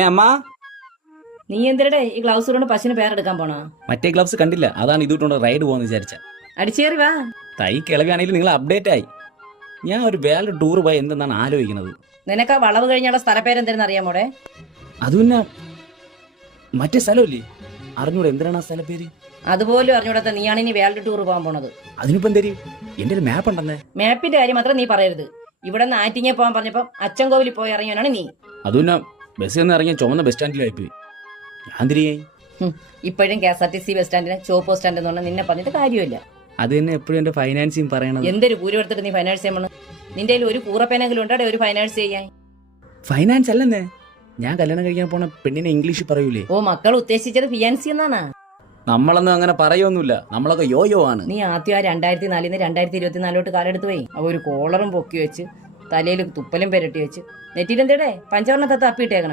അമ്മ നീ എന്തിനടെ ഈ ഗ്ലൗസ് കൊണ്ട് പശുവിന് പേരെടുക്കാൻ പോണോ? മറ്റേ ഗ്ലൗസ് കണ്ടില്ല, അതാണ് ഇതുകൊണ്ട് റൈഡ് പോകാന്ന് വിചാരിച്ച. അടിച്ചേറി വാ. തൈ കിളവിയാണെങ്കിൽ നിങ്ങൾ അപ്ഡേറ്റ് ആയി. ഞാൻ ഒരു വേറെ ടൂർ പോയി എന്തെന്നാണ് ആലോചിക്കുന്നത്. നിനക്ക് ആ വളവ് കഴിഞ്ഞുള്ള സ്ഥലപ്പേരെന്തെന്ന് അറിയാമോടെ? അത് പിന്നെ മറ്റേ സ്ഥലമില്ലേ, അറിഞ്ഞൂടെ എന്തിനാണ് ആ സ്ഥല പേര്? അതുപോലും അറിഞ്ഞൂടാത്ത നീയാണ് ഇനി വേൾഡ് ടൂർ പോകാൻ പോണത്. അതിനിപ്പോ എന്തേലും എന്റെ ഒരു മാപ്പ് ഉണ്ടെന്നേ. മാപ്പിന്റെ കാര്യം മാത്രം നീ പറയരുത്. ഇവിടെ നിന്ന് ആറ്റിങ്ങെ പോകാൻ പറഞ്ഞപ്പോ അച്ചൻകോവിലിൽ പോയി ഇറങ്ങിയാണ് നീ. അത് പിന്നെ ബസ്സിൽ നിന്ന് ഇറങ്ങിയ ചുമന്ന ബസ് സ്റ്റാൻഡിലായി പോയി. ഞാൻ തിരികെ ഇപ്പോഴും KSRTC ബസ് സ്റ്റാൻഡിനെ ചോപ്പ് ബസ് സ്റ്റാൻഡ് എന്ന് പറഞ്ഞാൽ നിന്നെ പറഞ്ഞിട്ട് കാര്യമില്ല. അത് തന്നെ എപ്പോഴും എന്റെ ഫൈനാൻസിങ് പറയണത്. എന്തൊരു കൂലി എടുത്തിട്ട് നീ ഫൈനാൻസ് ചെയ്യാൻ പോണു? നിന്റെ കയ്യിൽ ഒരു കൂറപ്പേനെങ്കിലും ഉണ്ടാടെ ഒരു ഫൈനാൻസ് ചെയ്യാൻ? ഫൈനാൻസ് അല്ലെന്നേ, ഞാൻ കല്യാണം കഴിക്കാൻ പോണ പെണ്ണിനെ ഇംഗ്ലീഷ് പറയൂലേ. ഓ, മക്കൾ ഉദ്ദേശിച്ചത് ഫിയാൻസി എന്നാണ്. നമ്മളൊന്നും അങ്ങനെ പറയൊന്നുമില്ല, നമ്മളൊക്കെ യോയോ ആണ്. നീ ആദ്യം ആ 2004 2024 കാലെടുത്ത് പോയി ഒരു കോളറും പൊക്കി വെച്ച് തലയിൽ തുപ്പലും പെരട്ടി വെച്ച് നെറ്റിയിലെന്തേടെ പഞ്ചവർണ്ണത്തെ തപ്പിയിട്ടേക്കണം.